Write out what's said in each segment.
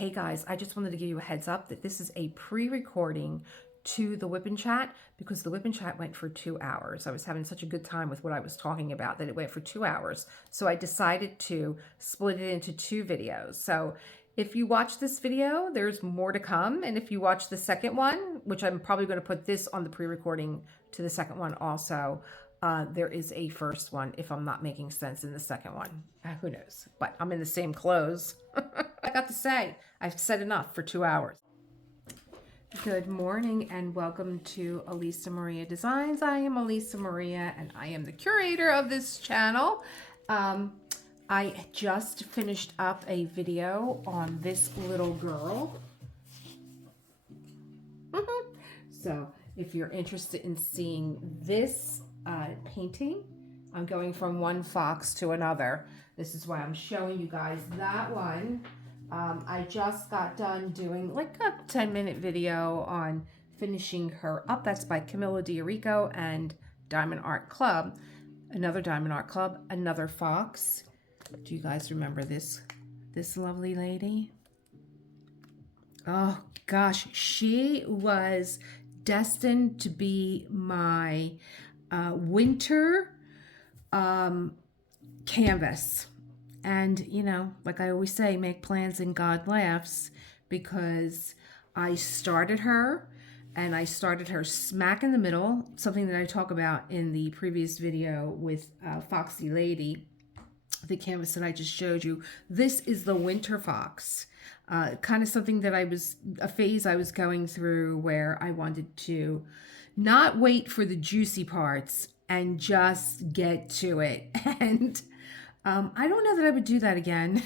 Hey guys, I just wanted to give you a heads up that this is a pre-recording to the WIP Chat because the WIP Chat went for 2 hours. I was having such a good time with what I was talking about that it went for 2 hours. So I decided to split it into two videos. So if you watch this video, there's more to come. And if you watch the second one, which I'm probably going to put this on the pre-recording to the second one also, there is a first one if I'm not making sense in the second one. Who knows? But I'm in the same clothes. I got to say, I've said enough for 2 hours. Good morning and welcome to Elisa Maria Designs. I am Elisa Maria and I am the curator of this channel. I just finished up a video on this little girl. So if you're interested in seeing this painting, I'm going from one fox to another. This is why I'm showing you guys that one. I just got done doing like a 10-minute video on finishing her up. That's by Camilla D'Arico and Diamond Art Club. Another Diamond Art Club, another fox. Do you guys remember this lovely lady? Oh gosh, she was destined to be my winter canvas. And, you know, like I always say, make plans and God laughs, because I started her and I started her smack in the middle, something that I talk about in the previous video with Foxy Lady, the canvas that I just showed you. This is the winter fox. Kind of something that a phase I was going through where I wanted to not wait for the juicy parts and just get to it. And I don't know that I would do that again.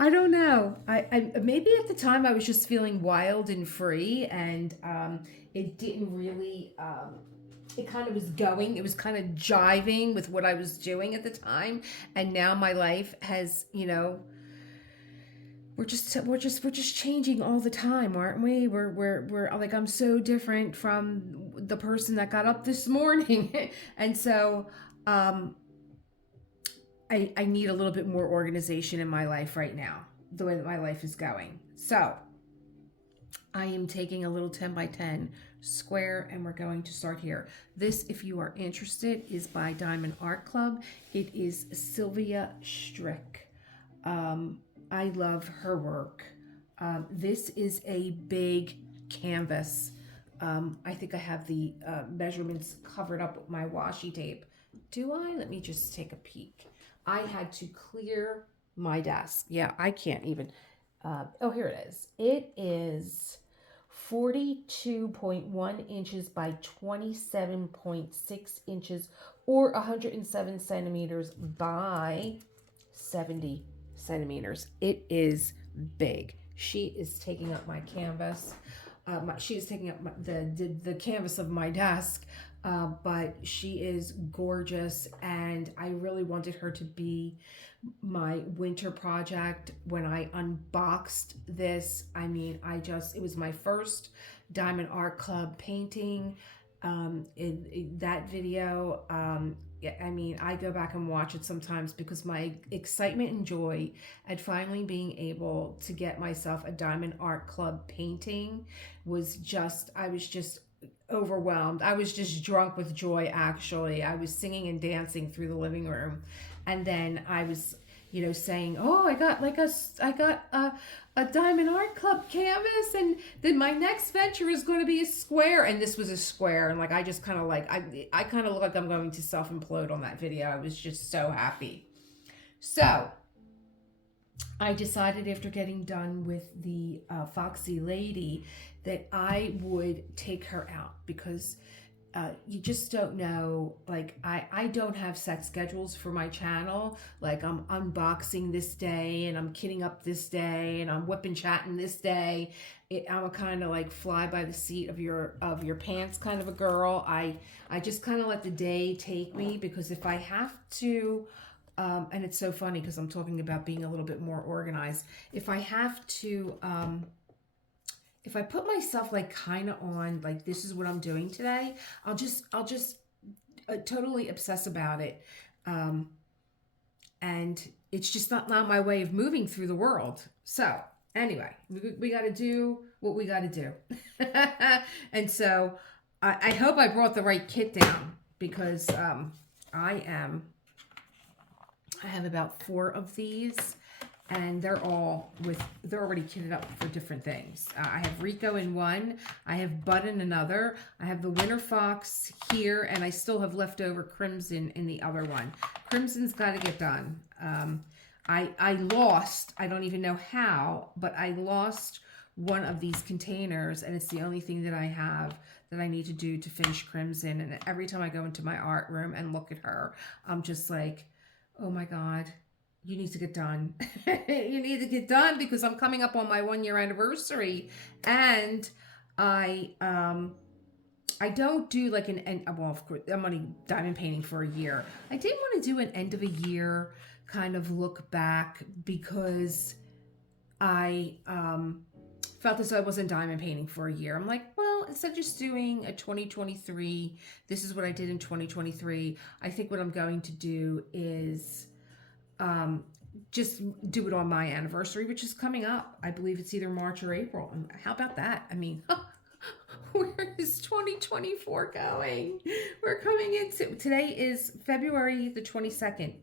I don't know. I maybe at the time I was just feeling wild and free, and it didn't really. It kind of was going. It was kind of jiving with what I was doing at the time, and now my life has, you know. We're just changing all the time, aren't we? We're like, I'm so different from the person that got up this morning, and so. I need a little bit more organization in my life right now, the way that my life is going. So I am taking a little 10 by 10 square and we're going to start here. This, if you are interested, is by Diamond Art Club. It is Sylvia Strick. I love her work. This is a big canvas. I think I have the measurements covered up with my washi tape. Do I? Let me just take a peek. I had to clear my desk. Yeah, I can't even. Oh, here it is. It is 42.1 inches by 27.6 inches, or 107 centimeters by 70 centimeters. It is big. She is taking up my canvas. She is taking up the canvas of my desk. But she is gorgeous, and I really wanted her to be my winter project. When I unboxed this, I mean, it was my first Diamond Art Club painting. In that video, I mean, I go back and watch it sometimes because my excitement and joy at finally being able to get myself a Diamond Art Club painting was just, I was just overwhelmed. I was just drunk with joy, actually. I was singing and dancing through the living room. And then I was, you know, saying, oh, I got a Diamond Art Club canvas, and then my next venture is going to be a square. And this was a square. And like, I just kind of like, I kind of look like I'm going to self-implode on that video. I was just so happy. So I decided, after getting done with the Foxy Lady, that I would take her out, because you just don't know. Like, I don't have set schedules for my channel. Like, I'm unboxing this day, and I'm kitting up this day, and I'm whipping chatting this day. I'm a kind of like fly by the seat of your pants kind of a girl. I just kind of let the day take me, because if I have to, and it's so funny because I'm talking about being a little bit more organized. If I have to, if I put myself like kind of on, like, this is what I'm doing today, I'll just totally obsess about it. and it's just not my way of moving through the world. So anyway, we got to do what we got to do. And so I hope I brought the right kit down, because I have about 4 of these, and they're already kitted up for different things. I have Rico in one, I have Bud in another, I have the Winter Fox here, and I still have leftover Crimson in the other one. Crimson's got to get done. I lost, I don't even know how, but I lost one of these containers, and it's the only thing that I have that I need to do to finish Crimson. And every time I go into my art room and look at her, I'm just like, oh my God, you need to get done. You need to get done, because I'm coming up on my 1-year anniversary, and I don't do like well, of course, I'm only diamond painting for a year. I didn't want to do an end of a year kind of look back, because I felt as though I wasn't diamond painting for a year. I'm like, well, instead of just doing a 2023, this is what I did in 2023. I think what I'm going to do is just do it on my anniversary, which is coming up. I believe it's either March or April. And how about that? I mean, where is 2024 going? We're coming into, today is February the 22nd,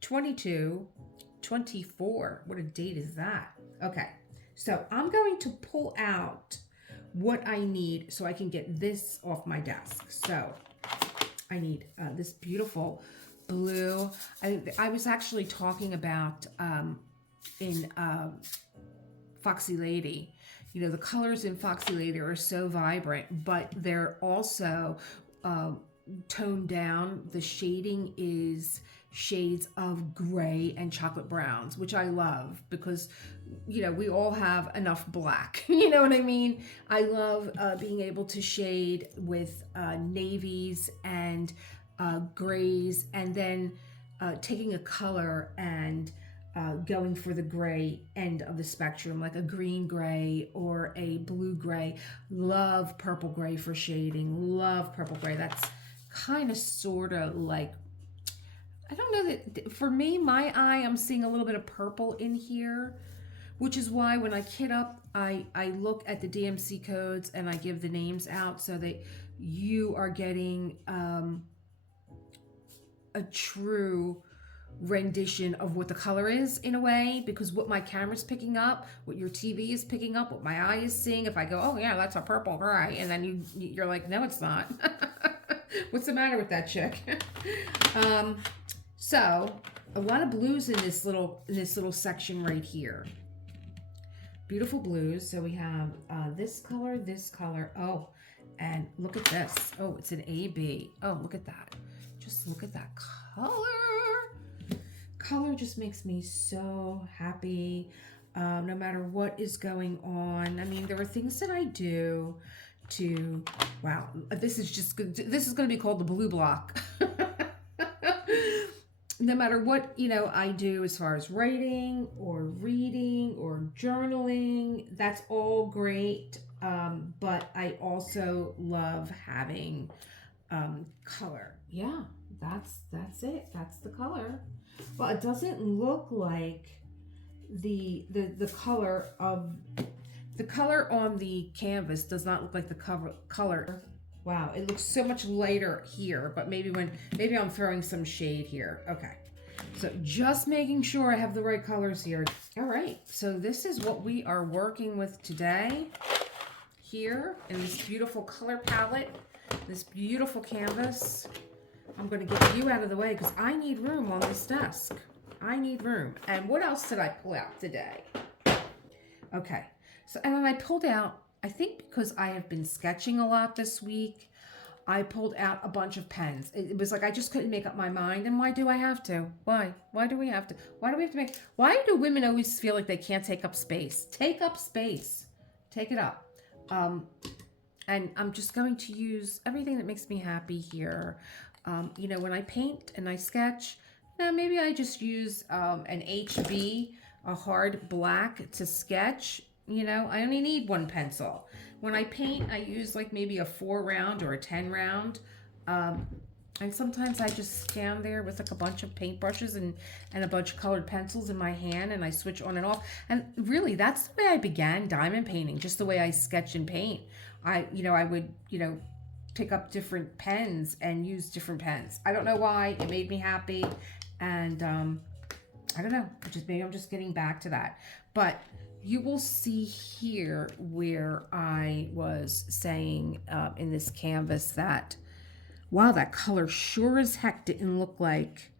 22/24. What a date is that? Okay, so I'm going to pull out what I need so I can get this off my desk. So I need this beautiful blue. I was actually talking about in Foxy Lady, you know, the colors in Foxy Lady are so vibrant, but they're also toned down. The shading is shades of gray and chocolate browns, which I love, because, you know, we all have enough black. You know what I mean? I love being able to shade with navies and grays, and then taking a color and going for the gray end of the spectrum, like a green gray or a blue gray. Love purple gray for shading. Love purple gray. That's kind of sort of like, I don't know, that for me, my eye, I'm seeing a little bit of purple in here, which is why when I kit up, I look at the DMC codes and I give the names out so that you are getting a true rendition of what the color is, in a way, because what my camera's picking up, what your TV is picking up, what my eye is seeing, if I go, oh yeah, that's a purple gray, and then you're like, no, it's not. What's the matter with that chick? So a lot of blues in this little section right here. Beautiful blues. So we have this color. Oh, and look at this. Oh, it's an AB. Oh, look at that. Just look at that color. Color just makes me so happy, no matter what is going on. I mean, there are things that I do to, wow, this is going to be called the blue block. No matter what, you know, I do as far as writing or reading or journaling, that's all great. But I also love having color. Yeah, that's it. That's the color. Well, it doesn't look like the color of the color on the canvas does not look like the color. Wow, it looks so much lighter here, but maybe I'm throwing some shade here. Okay, so just making sure I have the right colors here. All right, so this is what we are working with today here in this beautiful color palette, this beautiful canvas. I'm going to get you out of the way because I need room on this desk. I need room. And what else did I pull out today? Okay, so, and then I pulled out, I think because I have been sketching a lot this week, I pulled out a bunch of pens. It was like I just couldn't make up my mind. And why do I have to? Why? Why do we have to? Why do women always feel like they can't take up space? Take up space. Take it up. And I'm just going to use everything that makes me happy here. You know, when I paint and I sketch, maybe I just use an HB, a hard black to sketch. You know, I only need one pencil. When I paint, I use like maybe a 4 round or a 10 round. And sometimes I just stand there with like a bunch of paintbrushes and a bunch of colored pencils in my hand, and I switch on and off. And really, that's the way I began diamond painting, just the way I sketch and paint. I would, pick up different pens and use different pens. I don't know why. It made me happy. And I don't know. Maybe I'm just getting back to that. But you will see here where I was saying in this canvas that, wow, that color sure as heck didn't look like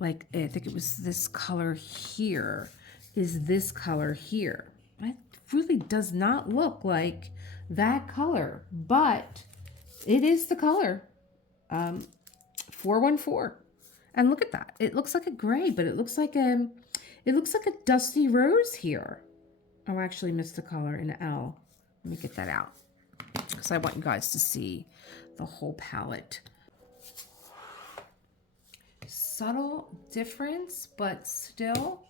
I think it was this color here, is this color here. It really does not look like that color, but it is the color 414. And look at that. It looks like a gray, but it looks like a dusty rose here. Oh, I actually missed the color in L. Let me get that out because I want you guys to see the whole palette. Subtle difference, but still,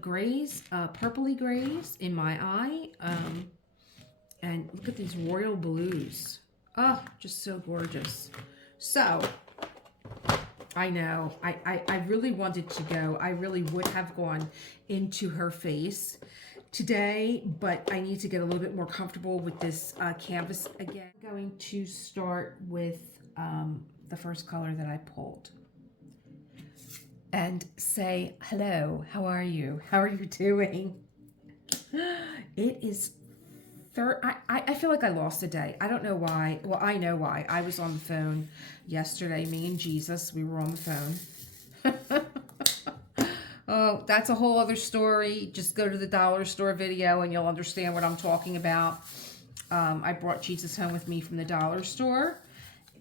grays, purpley grays in my eye. And look at these royal blues. Oh, just so gorgeous. So I know I really wanted to go. I really would have gone into her face today, but I need to get a little bit more comfortable with this canvas again. I'm going to start with the first color that I pulled and say, hello, how are you? How are you doing? It is I feel like I lost a day. I don't know why. Well, I know why. I was on the phone yesterday. Me and Jesus, we were on the phone. Oh, that's a whole other story. Just go to the dollar store video and you'll understand what I'm talking about. I brought Jesus home with me from the dollar store.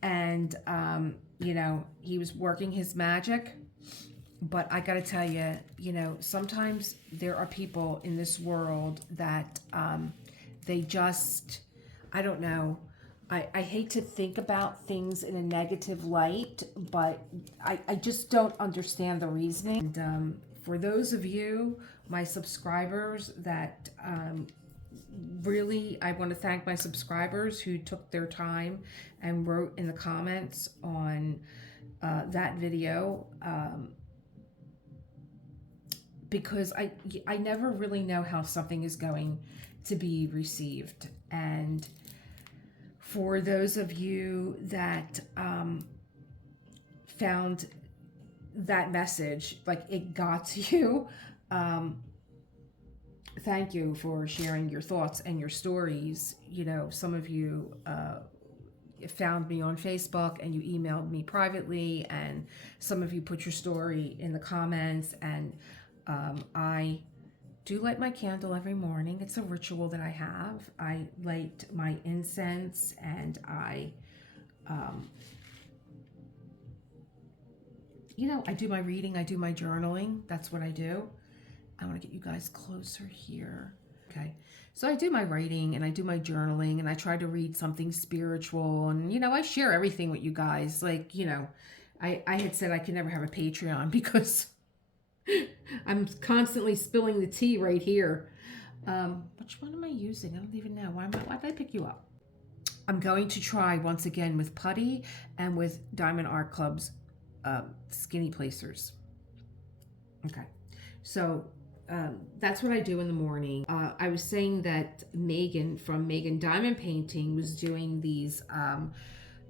And, he was working his magic. But I got to tell you, sometimes there are people in this world that... they just, I don't know. I hate to think about things in a negative light, but I just don't understand the reasoning. And for those of you, my subscribers that really, I want to thank my subscribers who took their time and wrote in the comments on that video. Because I never really know how something is going to be received. And for those of you that found that message, like it got to you, thank you for sharing your thoughts and your stories. Some of you found me on Facebook and you emailed me privately, and some of you put your story in the comments. And I do light my candle every morning. It's a ritual that I have. I light my incense and I do my reading, I do my journaling. That's what I do. I want to get you guys closer here. Okay. So I do my writing and I do my journaling and I try to read something spiritual, and I share everything with you guys. Like, I had said I could never have a Patreon because I'm constantly spilling the tea right here. Which one am I using? I don't even know. Why did I pick you up? I'm going to try once again with putty and with Diamond Art Club's skinny placers. Okay. So that's what I do in the morning. I was saying that Megan from Megan Diamond Painting was doing these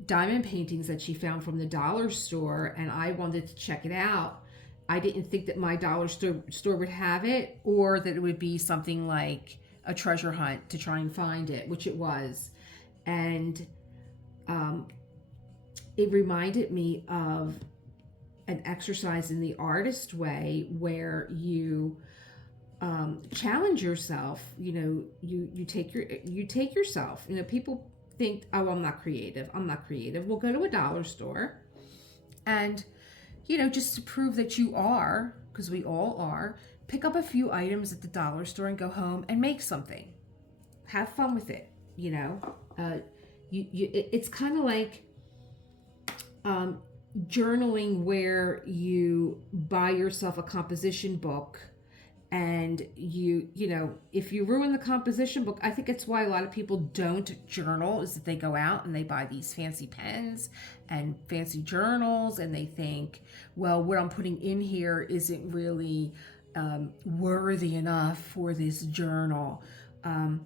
diamond paintings that she found from the dollar store, and I wanted to check it out. I didn't think that my dollar store would have it, or that it would be something like a treasure hunt to try and find it, which it was. And it reminded me of an exercise in the artist way where you challenge yourself. You take yourself. People think, oh, I'm not creative. We'll go to a dollar store and just to prove that you are, because we all are, pick up a few items at the dollar store and go home and make something. Have fun with it. It's kind of like journaling, where you buy yourself a composition book And you know, if you ruin the composition book, I think it's why a lot of people don't journal, is that they go out and they buy these fancy pens and fancy journals, and they think, well, what I'm putting in here isn't really worthy enough for this journal. um,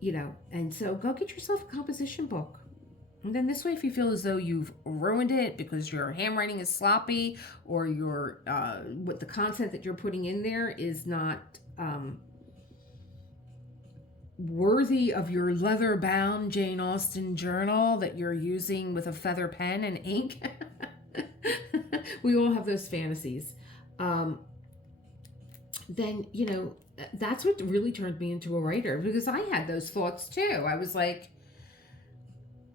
you know, and so go get yourself a composition book. And then this way, if you feel as though you've ruined it because your handwriting is sloppy, or your what the content that you're putting in there is not worthy of your leather-bound Jane Austen journal that you're using with a feather pen and ink. We all have those fantasies. Then, you know, that's what really turned me into a writer, because I had those thoughts too. I was like,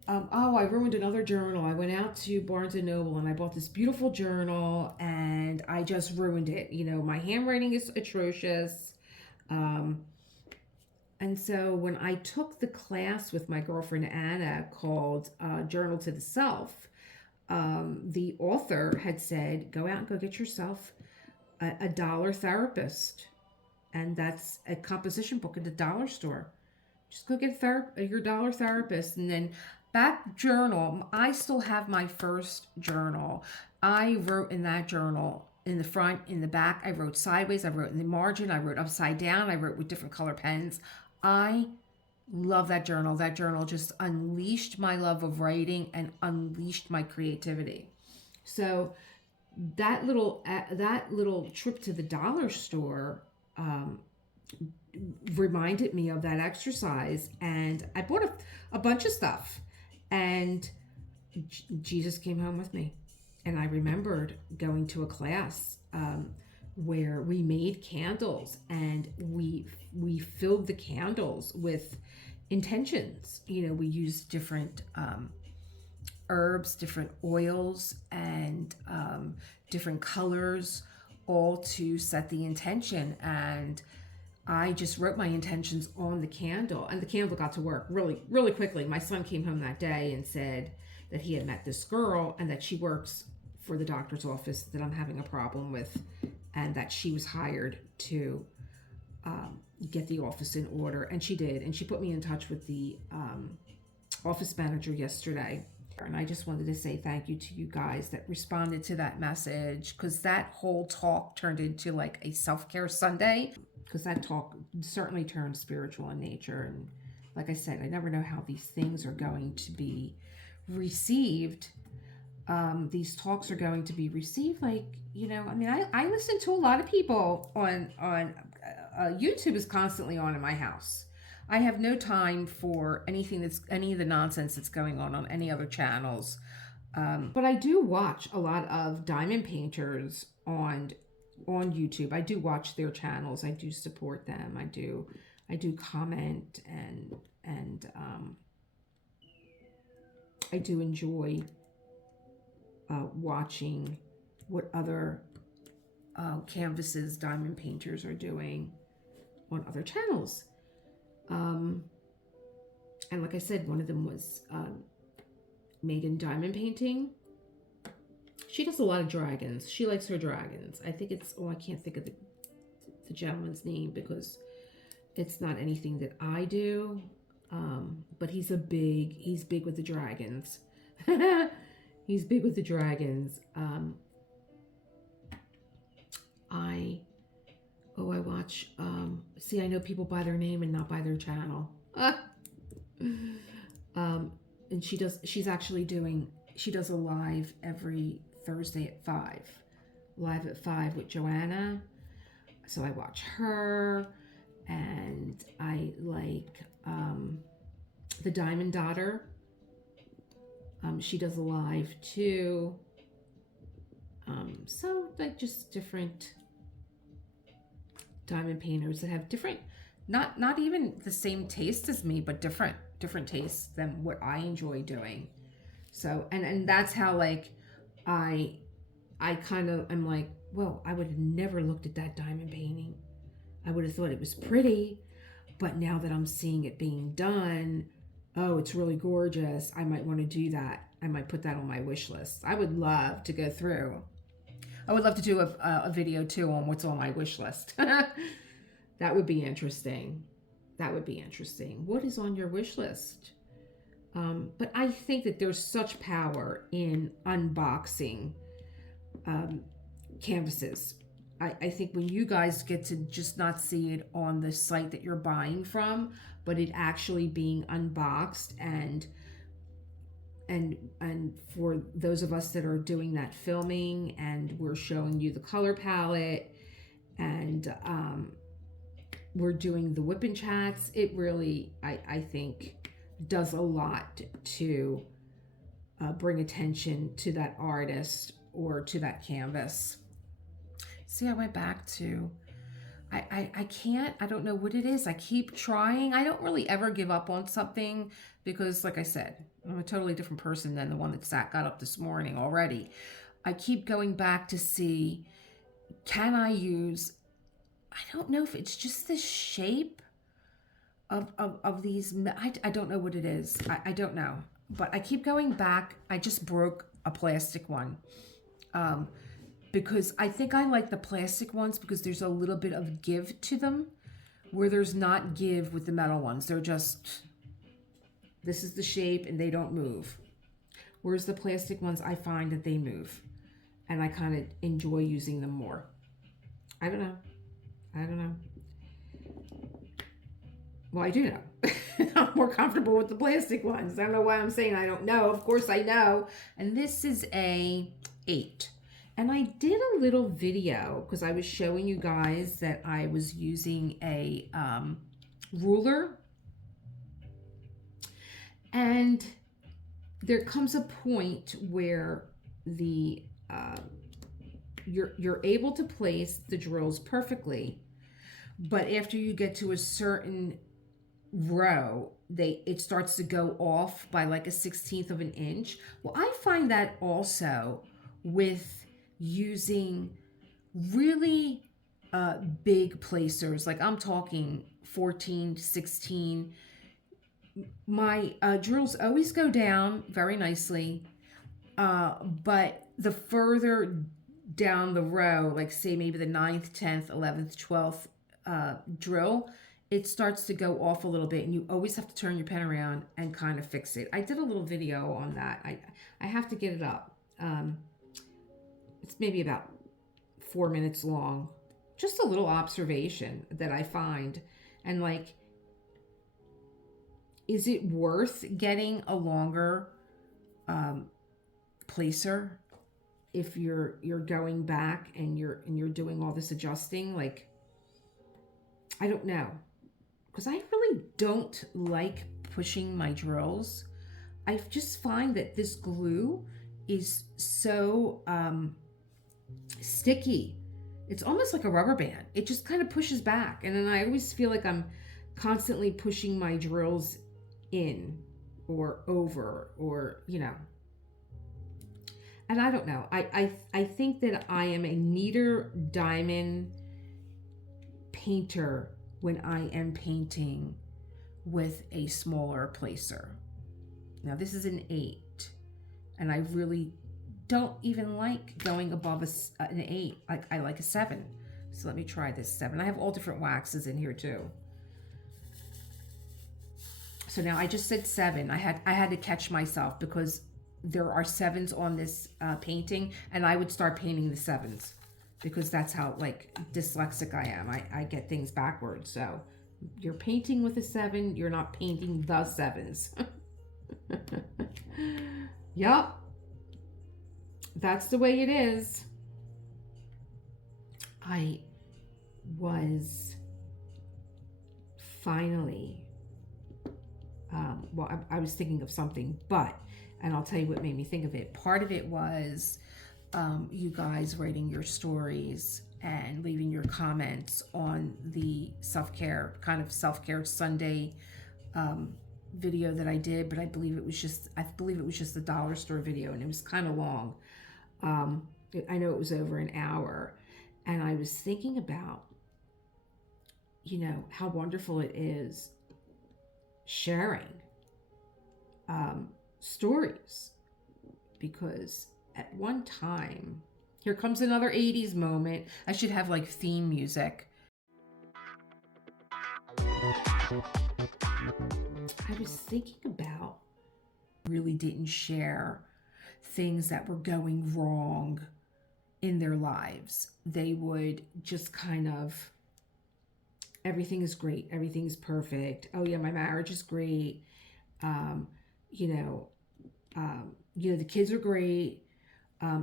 oh, I ruined another journal. I went out to Barnes and Noble and I bought this beautiful journal and I just ruined it. You know, my handwriting is atrocious. And so when I took the class with my girlfriend Anna called Journal to the Self, the author had said, go out and go get yourself a dollar therapist. And that's a composition book at the dollar store. Just go get your dollar therapist. And then back journal, I still have my first journal. I wrote in that journal in the front, in the back. I wrote sideways. I wrote in the margin. I wrote upside down. I wrote with different color pens. I love that journal. That journal just unleashed my love of writing and unleashed my creativity. So that little trip to the dollar store reminded me of that exercise, and I bought a bunch of stuff, and Jesus came home with me. And I remembered going to a class where we made candles, and we filled the candles with intentions. You know, we used different herbs, different oils, and different colors, all to set the intention. And I just wrote my intentions on the candle, and the candle got to work really, really quickly. My son came home that day and said that he had met this girl and that she works for the doctor's office that I'm having a problem with, and that she was hired to get the office in order. And she did. And she put me in touch with the office manager yesterday. And I just wanted to say thank you to you guys that responded to that message, because that whole talk turned into like a self-care Sunday, because that talk certainly turned spiritual in nature. And like I said, I never know how these things are going to be received. These talks are going to be received, like, you know, I mean, I listen to a lot of people on YouTube is constantly on in my house. I have no time for any of the nonsense that's going on any other channels. But I do watch a lot of diamond painters on YouTube. I do watch their channels. I do support them. I do comment, and I do enjoy watching what other canvases diamond painters are doing on other channels. And like I said, one of them was made in diamond painting. She does a lot of dragons. She likes her dragons. I think it's, I can't think of the gentleman's name because it's not anything that I do. But he's big with the dragons. He's big with the dragons. I watch, see, I know people by their name and not by their channel. And she does a live every Thursday at 5. Live at 5 with Joanna. So I watch her, and I like the Diamond Daughter. She does a live too. So like just different diamond painters that have different, not even the same taste as me, but different tastes than what I enjoy doing. So and that's how like I kind of am like, well, I would have never looked at that diamond painting. I would have thought it was pretty, but now that I'm seeing it being done, oh, it's really gorgeous. I might want to do that. I might put that on my wish list. I would love to go through. I would love to do a video too on what's on my wish list. That would be interesting. That would be interesting. What is on your wish list? But I think that there's such power in unboxing canvases. I think when you guys get to just not see it on the site that you're buying from, but it actually being unboxed, and for those of us that are doing that filming, and we're showing you the color palette, and we're doing the WIP chats, it really, I think, does a lot to bring attention to that artist or to that canvas. See, I went back to, I can't, I don't know what it is. I keep trying. I don't really ever give up on something because, like I said, I'm a totally different person than the one that got up this morning already. I keep going back to see, can I use, I don't know if it's just the shape of these, I don't know what it is. I don't know, but I keep going back. I just broke a plastic one. Because I think I like the plastic ones because there's a little bit of give to them, where there's not give with the metal ones. They're just, this is the shape and they don't move. Whereas the plastic ones, I find that they move, and I kind of enjoy using them more. I don't know. Well, I do know. I'm more comfortable with the plastic ones. I don't know why I'm saying I don't know. Of course I know. And this is a 8. And I did a little video because I was showing you guys that I was using a ruler. And there comes a point where the you're able to place the drills perfectly, but after you get to a certain row, it starts to go off by like a 1/16 of an inch. Well, I find that also with using really big placers, like I'm talking 14, 16. My drills always go down very nicely, but the further down the row, like say maybe the 9th, 10th, 11th, 12th drill, it starts to go off a little bit, and you always have to turn your pen around and kind of fix it. I did a little video on that. I have to get it up. It's maybe about 4 minutes long. Just a little observation that I find. And like, is it worth getting a longer placer if you're going back and you're doing all this adjusting? Like, I don't know. Because I really don't like pushing my drills. I just find that this glue is so sticky. It's almost like a rubber band. It just kind of pushes back, and then I always feel like I'm constantly pushing my drills in or over, or you know. And I don't know. I think that I am a neater diamond painter when I am painting with a smaller placer. Now this is an 8, and I really don't even like going above an 8. Like, I like a 7. So let me try this 7. I have all different waxes in here too. So now I just said 7. I had to catch myself because there are 7s on this painting, and I would start painting the 7s because that's how like dyslexic I am. I get things backwards. So you're painting with a 7, you're not painting the 7s. Yup. That's the way it is. I was finally, well, I was thinking of something, and I'll tell you what made me think of it. Part of it was you guys writing your stories and leaving your comments on the self-care Sunday video that I did, but I believe it was just the dollar store video, and it was kind of long. I know it was over an hour, and I was thinking about, you know, how wonderful it is sharing stories, because at one time Here comes another 80s moment. I should have like theme music. I was thinking about really didn't share things that were going wrong in their lives. They would just kind of, everything is great, everything's perfect. Oh yeah, my marriage is great. Um, you know, the kids are great.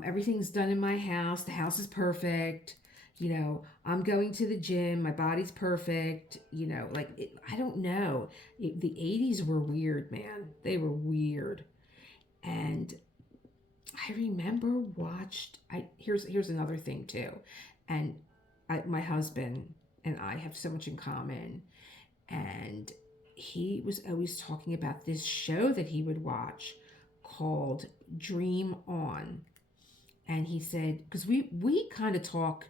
Everything's done in my house. The house is perfect. I'm going to the gym. My body's perfect. I don't know. The 80s were weird, man. They were weird. And I remember here's another thing too. And my husband and I have so much in common. And he was always talking about this show that he would watch called Dream On. And he said, because we kind of talk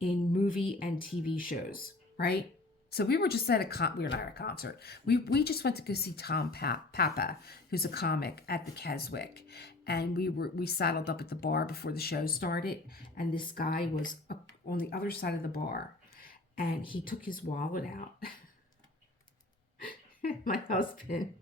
in movie and TV shows, right? So we were just at we were not at a concert. We just went to go see Tom Papa, who's a comic, at the Keswick, and we saddled up at the bar before the show started, and this guy was up on the other side of the bar, and he took his wallet out. My husband.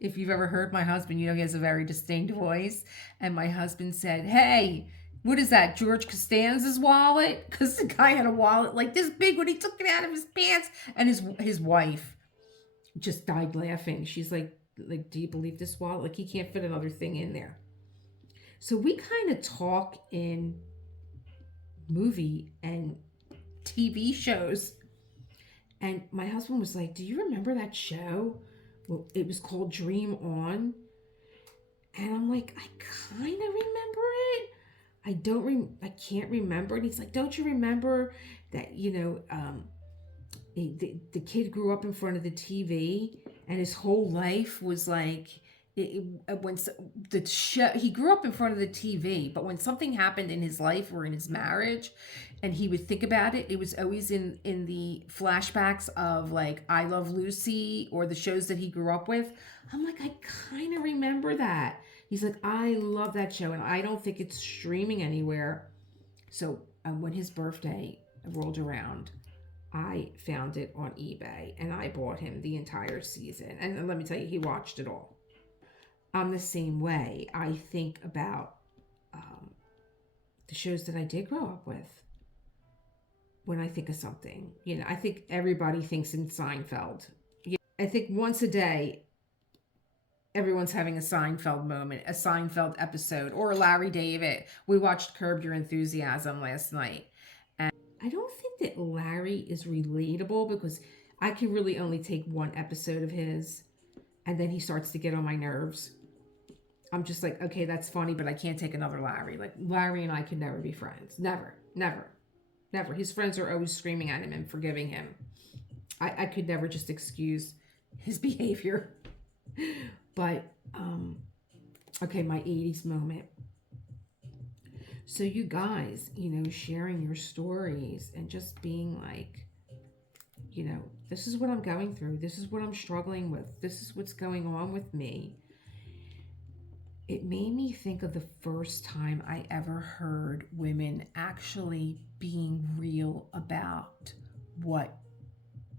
If you've ever heard my husband, he has a very distinct voice. And my husband said, "Hey, what is that, George Costanza's wallet?" Because the guy had a wallet like this big when he took it out of his pants. And his wife just died laughing. She's like, do you believe this wallet? Like, he can't fit another thing in there. So we kind of talk in movie and TV shows. And my husband was like, "Do you remember that show? Well, it was called Dream On." And I'm like, "I kind of remember it. I can't remember." And he's like, "Don't you remember that, the kid grew up in front of the TV and his whole life was like, when the show, he grew up in front of the TV, but when something happened in his life or in his marriage and he would think about it, it was always in the flashbacks of like I Love Lucy or the shows that he grew up with." I'm like, "I kind of remember that." He's like, "I love that show and I don't think it's streaming anywhere." So when his birthday rolled around, I found it on eBay and I bought him the entire season. And let me tell you, he watched it all. I'm the same way. I think about the shows that I did grow up with when I think of something. I think everybody thinks in Seinfeld. I think once a day, everyone's having a Seinfeld moment, a Seinfeld episode, or Larry David. We watched Curb Your Enthusiasm last night. And I don't think that Larry is relatable because I can really only take one episode of his and then he starts to get on my nerves. I'm just like, okay, that's funny, but I can't take another Larry. Like, Larry and I could never be friends. Never, never, never. His friends are always screaming at him and forgiving him. I could never just excuse his behavior. But, okay, my 80s moment. So you guys, sharing your stories and just being like, this is what I'm going through. This is what I'm struggling with. This is what's going on with me. It made me think of the first time I ever heard women actually being real about what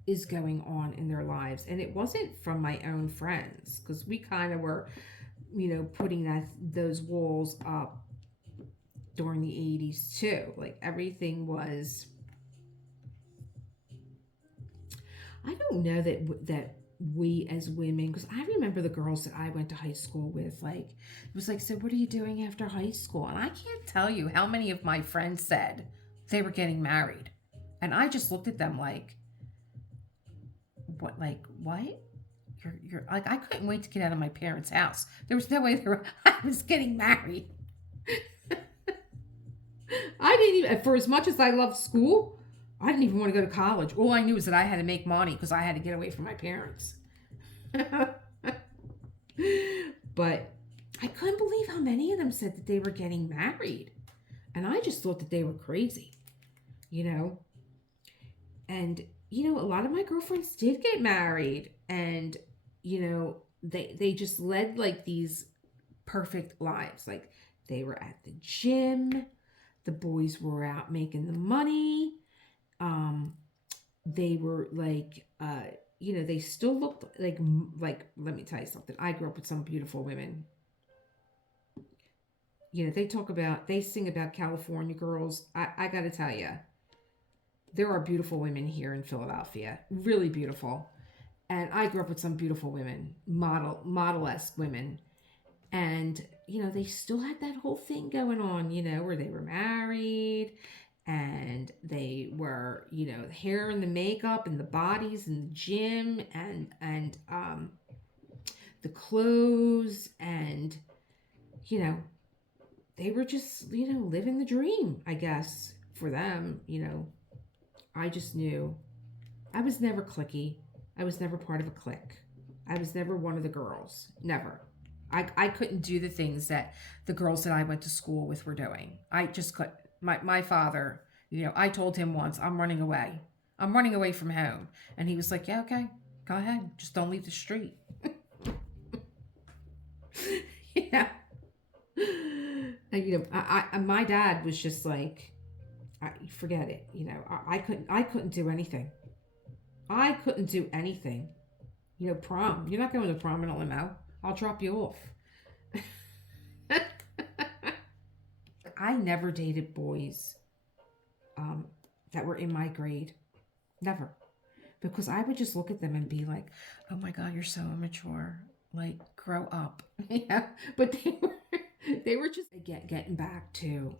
is going on in their lives. And it wasn't from my own friends, because we kind of were, putting those walls up during the 80s too. Like, everything was, I don't know that we as women, because I remember the girls that I went to high school with, like, it was like, "So what are you doing after high school?" And I can't tell you how many of my friends said they were getting married. And I just looked at them like, what? You're like, I couldn't wait to get out of my parents' house. There was no way I was getting married. I didn't even, for as much as I loved school, I didn't even want to go to college. All I knew was that I had to make money because I had to get away from my parents. But I couldn't believe how many of them said that they were getting married. And I just thought that they were crazy, And, a lot of my girlfriends did get married. And, they just led like these perfect lives. Like they were at the gym, the boys were out making the money. They were like, they still looked like. Let me tell you something. I grew up with some beautiful women. They sing about California girls. I got to tell you, there are beautiful women here in Philadelphia, really beautiful. And I grew up with some beautiful women, model-esque women. And, they still had that whole thing going on, where they were married and they were, the hair and the makeup and the bodies and the gym and the clothes and, they were just, living the dream, I guess, for them. I just knew I was never cliquey. I was never part of a clique. I was never one of the girls. Never. I couldn't do the things that the girls that I went to school with were doing. I just couldn't. My father, I told him once, I'm running away. I'm running away from home. And he was like, yeah, okay, go ahead. Just don't leave the street. Yeah. And, my dad was just like, forget it. I couldn't do anything. I couldn't do anything. Prom. You're not going to prom in a limo. I'll drop you off. I never dated boys that were in my grade. Never. Because I would just look at them and be like, oh my God, you're so immature. Like, grow up. Yeah. But they were just getting back to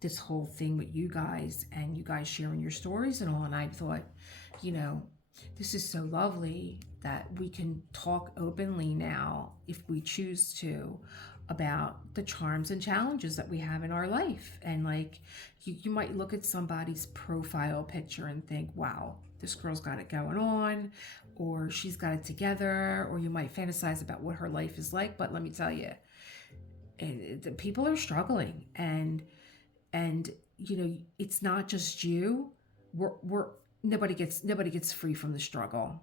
this whole thing with you guys and you guys sharing your stories and all. And I thought, this is so lovely that we can talk openly now, if we choose to, about the charms and challenges that we have in our life. And like, you might look at somebody's profile picture and think, wow, this girl's got it going on, or she's got it together, or you might fantasize about what her life is like. But let me tell you, the people are struggling, and it's not just you. Nobody gets free from the struggle,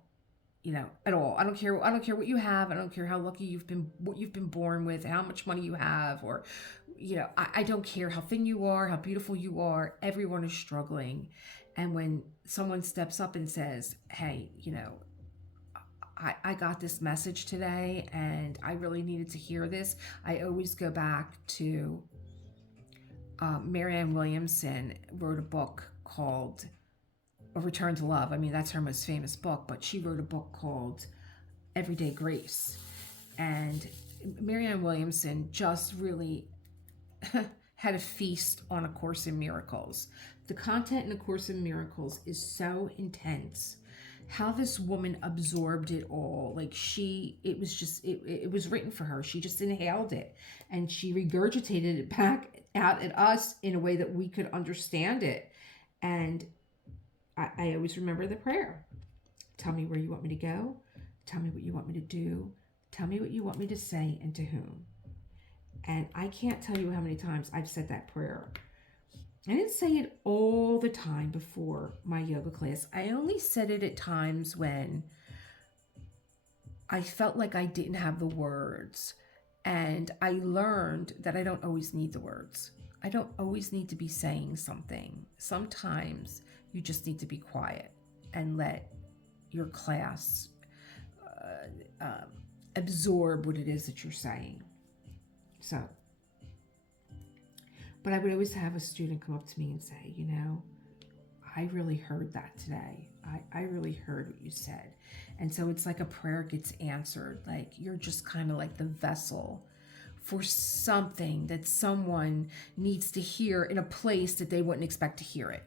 at all. I don't care what you have. I don't care how lucky what you've been born with, how much money you have, or, I don't care how thin you are, how beautiful you are. Everyone is struggling. And when someone steps up and says, hey, I got this message today and I really needed to hear this, I always go back to Marianne Williamson wrote a book called A Return to Love. I mean, that's her most famous book, but she wrote a book called Everyday Grace. And Marianne Williamson just really had a feast on A Course in Miracles. The content in A Course in Miracles is so intense. How this woman absorbed it all. Like it was written for her. She just inhaled it and she regurgitated it back out at us in a way that we could understand it. And I always remember the prayer. Tell me where you want me to go. Tell me what you want me to do. Tell me what you want me to say and to whom. And I can't tell you how many times I've said that prayer. I didn't say it all the time before my yoga class. I only said it at times when I felt like I didn't have the words. And I learned that I don't always need the words. I don't always need to be saying something. Sometimes you just need to be quiet and let your class absorb what it is that you're saying. So, but I would always have a student come up to me and say, I really heard that today. I really heard what you said. And so it's like a prayer gets answered. Like you're just kind of like the vessel for something that someone needs to hear in a place that they wouldn't expect to hear it.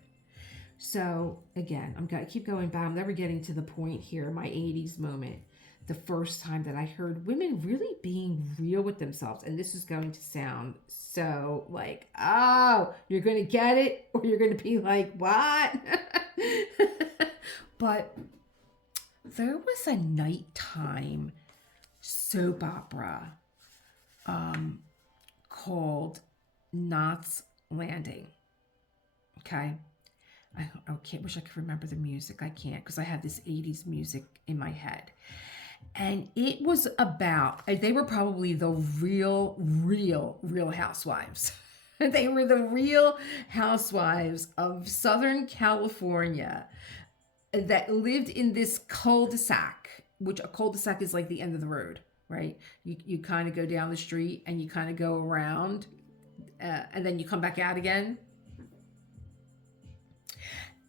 So again, I'm going to keep going back. I'm never getting to the point here, my 80s moment. The first time that I heard women really being real with themselves. And this is going to sound so like, oh, you're going to get it, or you're going to be like, what? But there was a nighttime soap opera called Knots Landing. Okay. I wish I could remember the music. I can't, because I have this 80s music in my head. And it was about, they were probably the real housewives. They were the real housewives of Southern California that lived in this cul-de-sac, which a cul-de-sac is like the end of the road, right? You kind of go down the street and you kind of go around, and then you come back out again.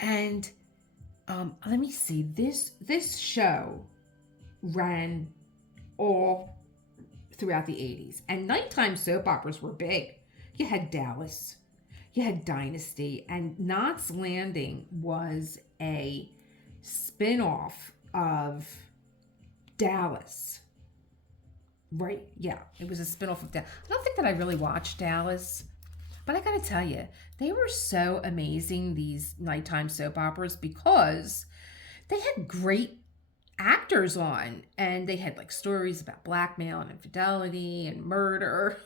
And let me see, this show ran all throughout the 80s, and nighttime soap operas were big. You had Dallas, you had Dynasty, and Knots Landing was a spin-off of Dallas. Right, yeah, it was a spin-off of Dallas. I don't think that I really watched Dallas, but I gotta tell you, they were so amazing, these nighttime soap operas, because they had great actors on, and they had like stories about blackmail and infidelity and murder.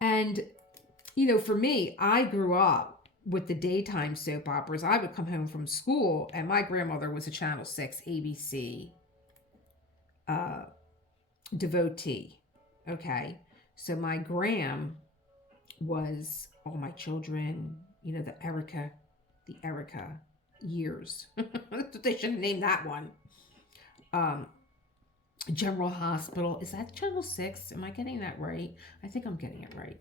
And for me, I grew up with the daytime soap operas. I would come home from school, and my grandmother was a Channel 6 ABC devotee. Okay, so my gram was All My Children, the Erica years. They should have named that one. General Hospital. Is that Channel 6? Am I getting that right? I think I'm getting it right.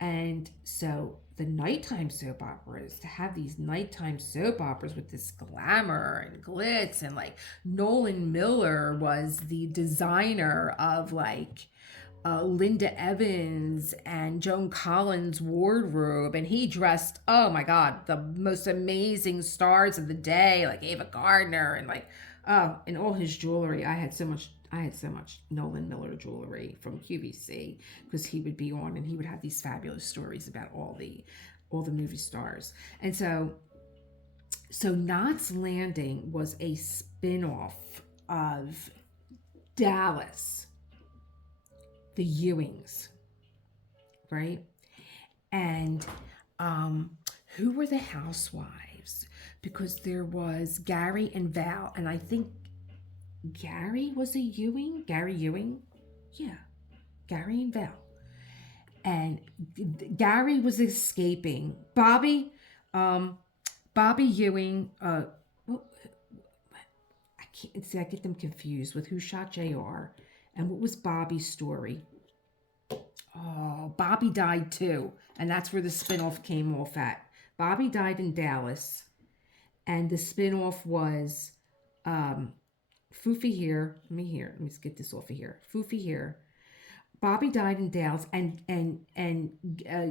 And so the nighttime soap operas, to have these nighttime soap operas with this glamour and glitz, and like Nolan Miller was the designer of like Linda Evans and Joan Collins' wardrobe, and he dressed, oh my God, the most amazing stars of the day, like Ava Gardner, and like, and all his jewelry. I had so much Nolan Miller jewelry from QVC, because he would be on and he would have these fabulous stories about all the movie stars. And so Knots Landing was a spin-off of Dallas, the Ewings, right? And who were the housewives? Because there was Gary and Val, and I think Gary was a Ewing. Gary Ewing, yeah, Gary and Val. And Gary was escaping. Bobby Ewing. I can't see. I get them confused with Who Shot JR and what was Bobby's story. Oh, Bobby died too, and that's where the spinoff came off at. Bobby died in Dallas, and the spinoff was Foofy here. Let me get this off of here. Foofy here. Bobby died in Dallas, and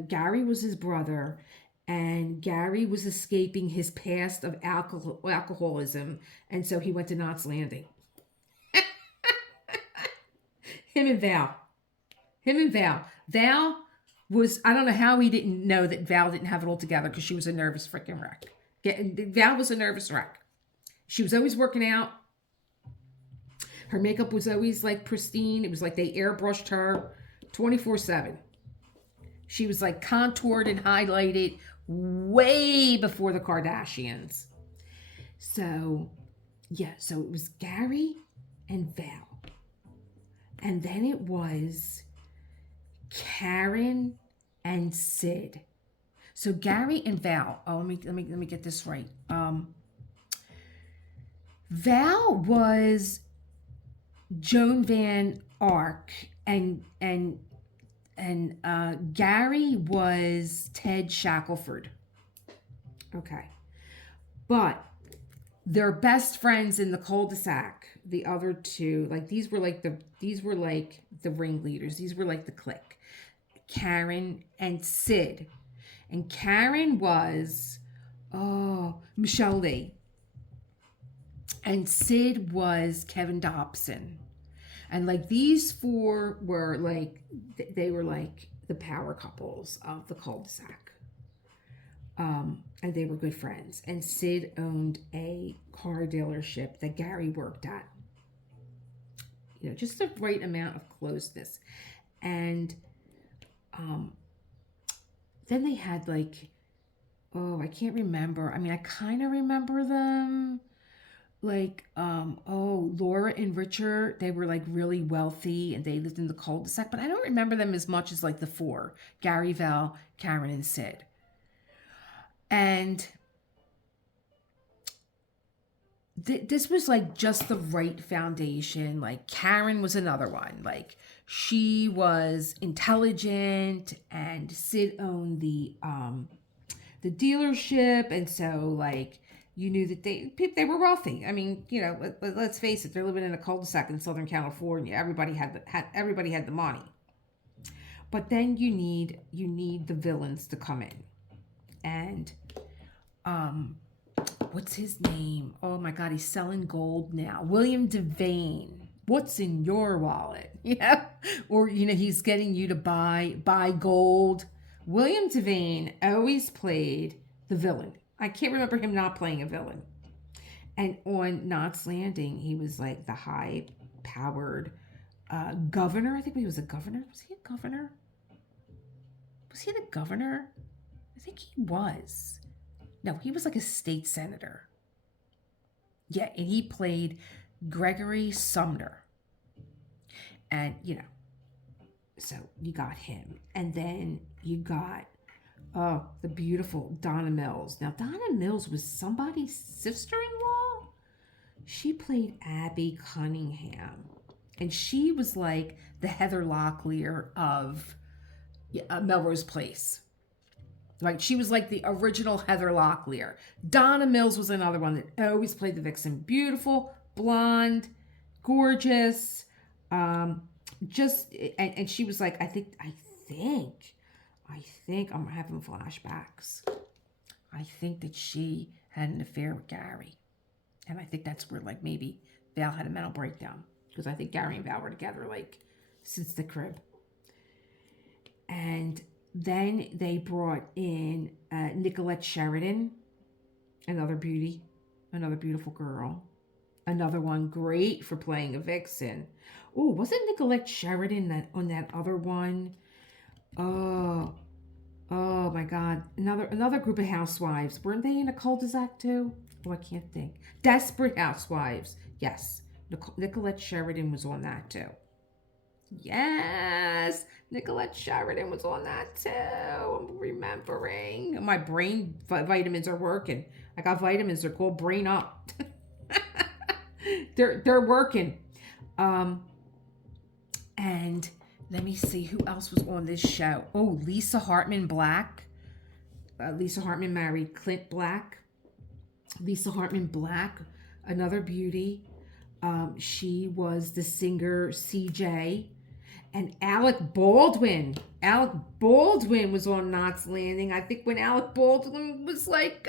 Gary was his brother, and Gary was escaping his past of alcoholism, and so he went to Knots Landing. Him and Val. Val was, I don't know how he didn't know that Val didn't have it all together, because she was a nervous freaking wreck. Val was a nervous wreck. She was always working out. Her makeup was always like pristine. It was like they airbrushed her 24/7. She was like contoured and highlighted way before the Kardashians. So, yeah, so it was Gary and Val. And then it was Karen and Sid. So Gary and Val. Oh, let me get this right. Val was Joan Van Ark, and Gary was Ted Shackelford. Okay, but they're best friends in the cul-de-sac. The other two, like these were like the ringleaders. These were like the clique. Karen and Sid, and Karen was Michelle Lee, and Sid was Kevin Dobson. And like these four were like, they were like the power couples of the cul-de-sac. And they were good friends. And Sid owned a car dealership that Gary worked at. Just the right amount of closeness. And then they had like, I can't remember. I mean, I kind of remember them. like Laura and Richard, they were like really wealthy and they lived in the cul-de-sac, but I don't remember them as much as like the four: Gary, Val, Karen, and Sid. And this was like just the right foundation. Like Karen was another one. Like she was intelligent, and Sid owned the dealership, and so like you knew that they were wealthy. I mean, you know, let's face it, they're living in a cul-de-sac in Southern California. Everybody had the money. But then you need the villains to come in, and um what's his name? Oh my God, he's selling gold now. William Devane. What's in your wallet? Yeah, or he's getting you to buy gold. William Devane always played the villain. I can't remember him not playing a villain. And on Knots Landing, he was like the high-powered governor. I think he was a governor. Was he a governor? Was he the governor? I think he was. No, he was like a state senator. Yeah, and he played Gregory Sumner. And, so you got him. And then you got, the beautiful Donna Mills. Now, Donna Mills was somebody's sister-in-law. She played Abby Cunningham. And she was like the Heather Locklear of Melrose Place. Right, she was like the original Heather Locklear. Donna Mills was another one that always played the vixen. Beautiful, blonde, gorgeous, just and she was like, I think I'm having flashbacks. I think that she had an affair with Gary, and I think that's where like maybe Val had a mental breakdown, because I think Gary and Val were together like since the crib. And then they brought in Nicolette Sheridan, another beauty, another beautiful girl, another one great for playing a vixen. Oh, wasn't Nicolette Sheridan on that other one? Oh my God, another group of housewives. Weren't they in a cul-de-sac too? Oh, I can't think. Desperate Housewives. Yes, Nicolette Sheridan was on that too. Yes, Nicolette Sheridan was on that too. I'm remembering. My brain vitamins are working. I got vitamins. They're called Brain Up. they're working. And let me see who else was on this show. Oh, Lisa Hartman Black. Lisa Hartman married Clint Black. Lisa Hartman Black, another beauty. She was the singer CJ. And Alec Baldwin was on Knots Landing. I think when Alec Baldwin was like,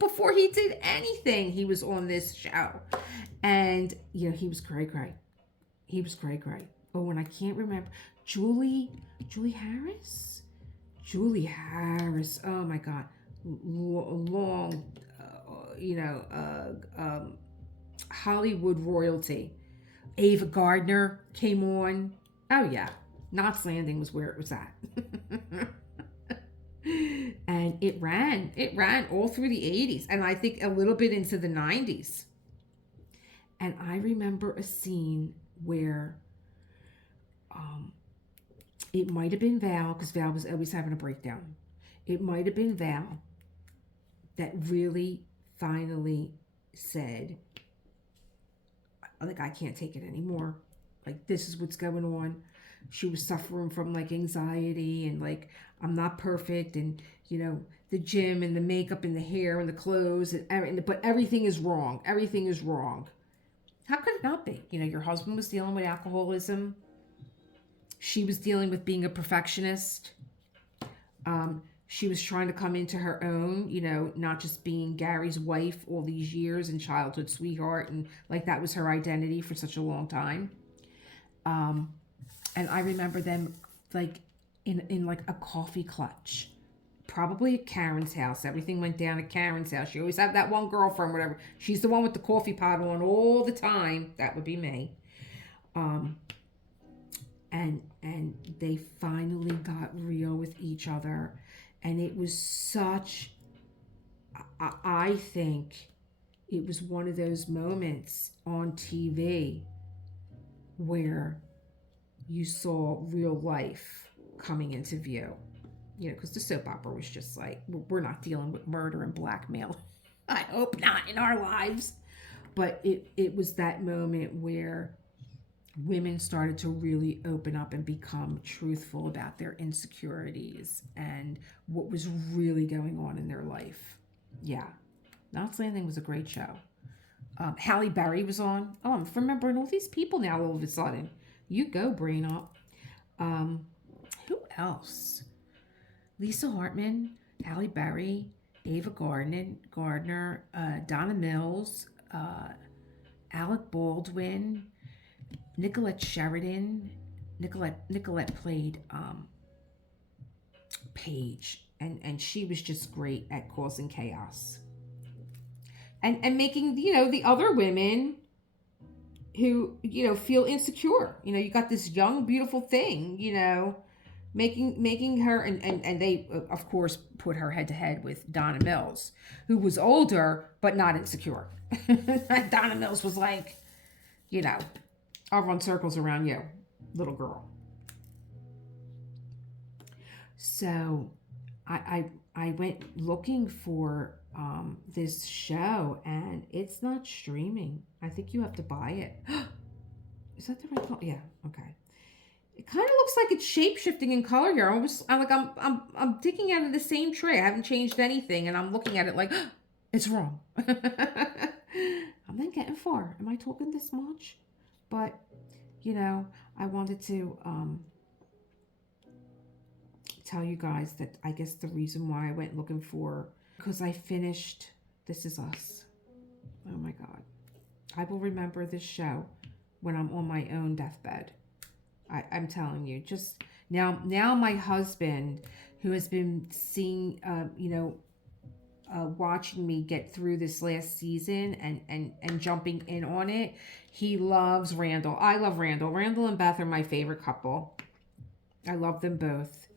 before he did anything, he was on this show. And, he was cray-cray. He was cray-cray. Oh, and I can't remember. Julie Harris? Julie Harris. Oh, my God. Long, Hollywood royalty. Ava Gardner came on. Oh, yeah. Knots Landing was where it was at. And it ran all through the 80s, and I think a little bit into the 90s. And I remember a scene where it might have been Val, because Val was always having a breakdown. It might have been Val that really finally said, like, I can't take it anymore. Like, this is what's going on. She was suffering from like anxiety and like, I'm not perfect, and the gym and the makeup and the hair and the clothes but everything is wrong. Everything is wrong. How could it not be? Your husband was dealing with alcoholism. She was dealing with being a perfectionist. She was trying to come into her own, not just being Gary's wife all these years and childhood sweetheart, and like that was her identity for such a long time. And I remember them like in like a coffee clutch, probably at Karen's house. Everything went down at Karen's house. She always had that one girlfriend, whatever. She's the one with the coffee pot on all the time. That would be me. And they finally got real with each other, and it was such. I think it was one of those moments on TV where you saw real life coming into view. You know, because the soap opera was just like, we're not dealing with murder and blackmail. I hope not in our lives. But it was that moment where women started to really open up and become truthful about their insecurities and what was really going on in their life. Yeah. Knots Landing was a great show. Halle Berry was on. Oh, I'm remembering all these people now all of a sudden. You go, brain up. Who else? Lisa Hartman, Halle Berry, Ava Gardner, Donna Mills, Alec Baldwin, Nicolette Sheridan. Nicolette played Paige, and she was just great at causing chaos. And making, you know, the other women who, you know, feel insecure. You know, you got this young, beautiful thing, you know, making her, and they, of course, put her head to head with Donna Mills, who was older, but not insecure. Donna Mills was like, you know, I'll run circles around you, little girl. So I went looking for this show, and it's not streaming. I think you have to buy it. Is that the right color? Yeah, okay. It kind of looks like it's shape-shifting in color here. I'm digging out of the same tray. I haven't changed anything, and I'm looking at it like, it's wrong. I'm not getting far. Am I talking this much? But, you know, I wanted to tell you guys that I guess the reason why I went looking for, because I finished This Is Us. Oh my God. I will remember this show when I'm on my own deathbed. I'm telling you, just now my husband, who has been seeing, watching me get through this last season and jumping in on it, he loves Randall. I love Randall. Randall and Beth are my favorite couple. I love them both.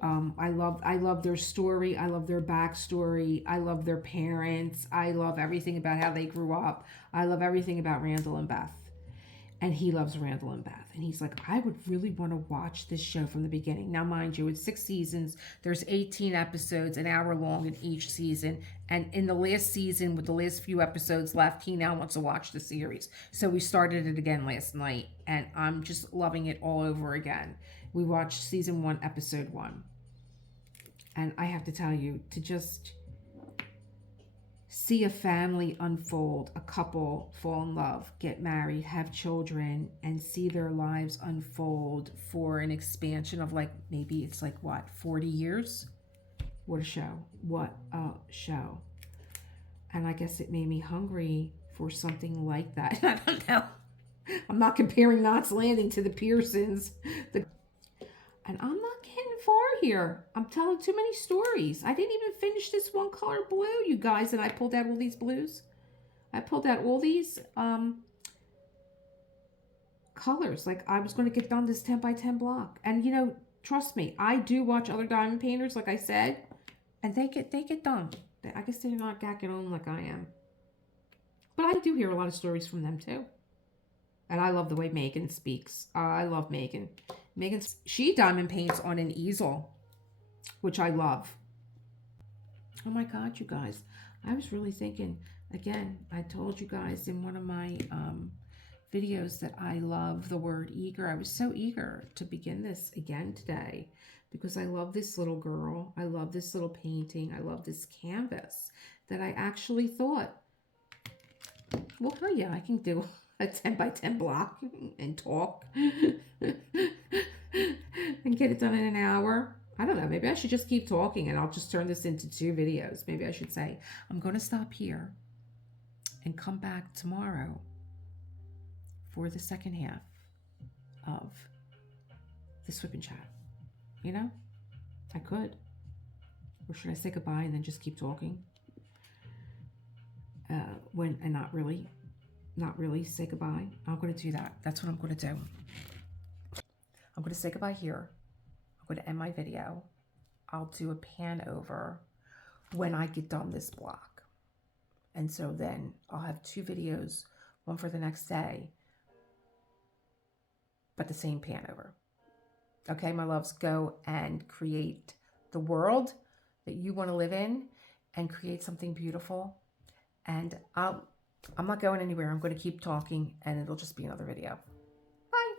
I love their story. I love their backstory. I love their parents. I love everything about how they grew up. I love everything about Randall and Beth. And he loves Randall and Beth. And he's like, I would really want to watch this show from the beginning. Now, mind you, it's 6 seasons. There's 18 episodes, an hour long in each season. And in the last season, with the last few episodes left, he now wants to watch the series. So we started it again last night. And I'm just loving it all over again. We watched season 1, episode 1. And I have to tell you, to just see a family unfold, a couple fall in love, get married, have children, and see their lives unfold for an expansion of, like, maybe it's like, what, 40 years? What a show. What a show. And I guess it made me hungry for something like that. I don't know. I'm not comparing Knots Landing to the Pearsons. And I'm not getting far here. I'm telling too many stories. I didn't even finish this one color blue, you guys, and I pulled out all these blues. I pulled out all these colors. Like, I was going to get done this 10 by 10 block. And, you know, trust me, I do watch other diamond painters, like I said, and they get done. I guess they're not gacking on like I am. But I do hear a lot of stories from them, too. And I love the way Megan speaks. I love Megan. She diamond paints on an easel, which I love. Oh my God, you guys. I was really thinking, again, I told you guys in one of my videos that I love the word eager. I was so eager to begin this again today because I love this little girl. I love this little painting. I love this canvas that I actually thought, well, oh yeah, I can do a 10 by 10 block and talk and get it done in an hour. I don't know. Maybe I should just keep talking and I'll just turn this into 2 videos. Maybe I should say, I'm going to stop here and come back tomorrow for the second half of this WIP chat. You know, I could. Or should I say goodbye and then just keep talking? And not really say goodbye. I'm going to do that. That's what I'm going to do. I'm going to say goodbye here. I'm going to end my video. I'll do a pan over when I get done this block. And so then I'll have 2 videos, one for the next day, but the same pan over. Okay, my loves, go and create the world that you want to live in and create something beautiful. And I'm not going anywhere. I'm going to keep talking, and it'll just be another video. Bye.